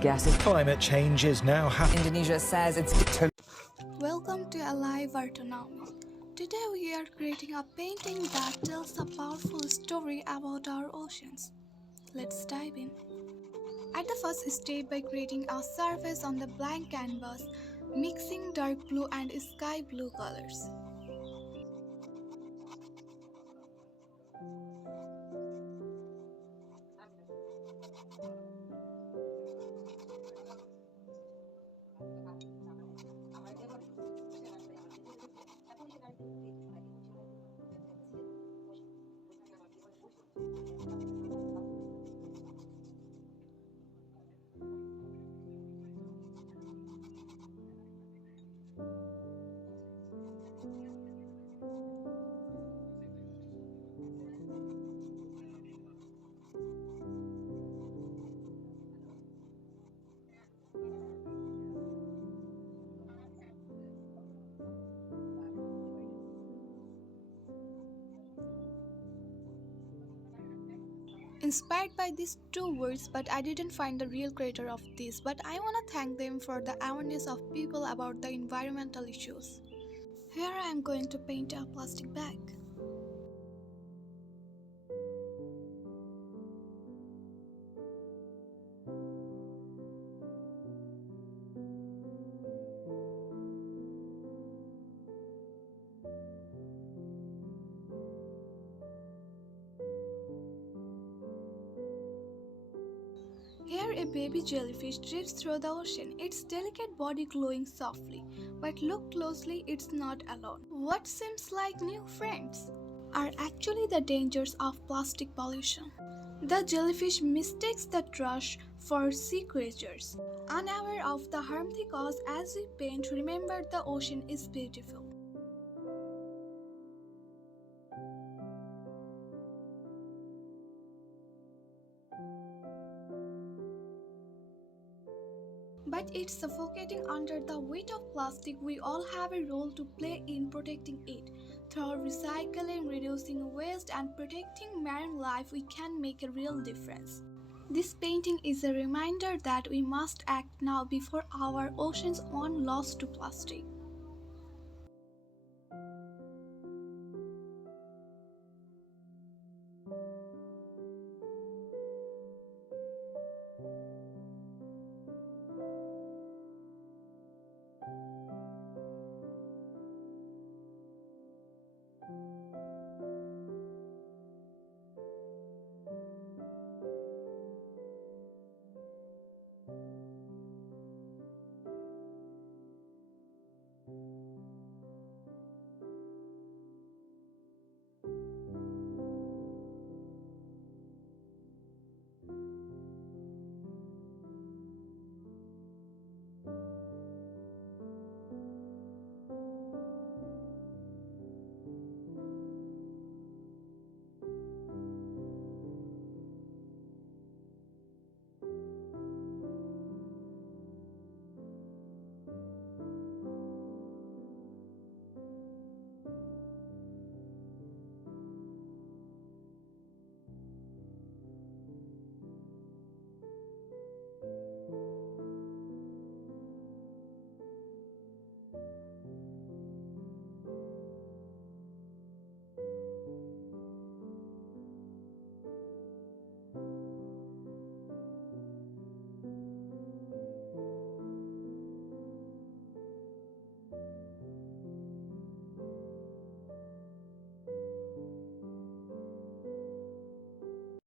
gases. Climate change is now happening. Indonesia says it's Welcome to Alive Autonomy. Today we are creating a painting that tells a powerful story about our oceans. Let's dive in. At the first step by creating a surface on the blank canvas, mixing dark blue and sky blue colors. Inspired by these two words, but I didn't find the real creator of this, but I want to thank them for the awareness of people about the environmental issues. Here I am going to paint a plastic bag. Here a baby jellyfish drifts through the ocean, its delicate body glowing softly. But look closely, it's not alone. What seems like new friends are actually the dangers of plastic pollution. The jellyfish mistakes the trash for sea creatures. Unaware of the harm they cause as we paint, remember the ocean is beautiful. But it's suffocating under the weight of plastic. We all have a role to play in protecting it. Through recycling, reducing waste, and protecting marine life, we can make a real difference. This painting is a reminder that we must act now before our oceans are lost to plastic.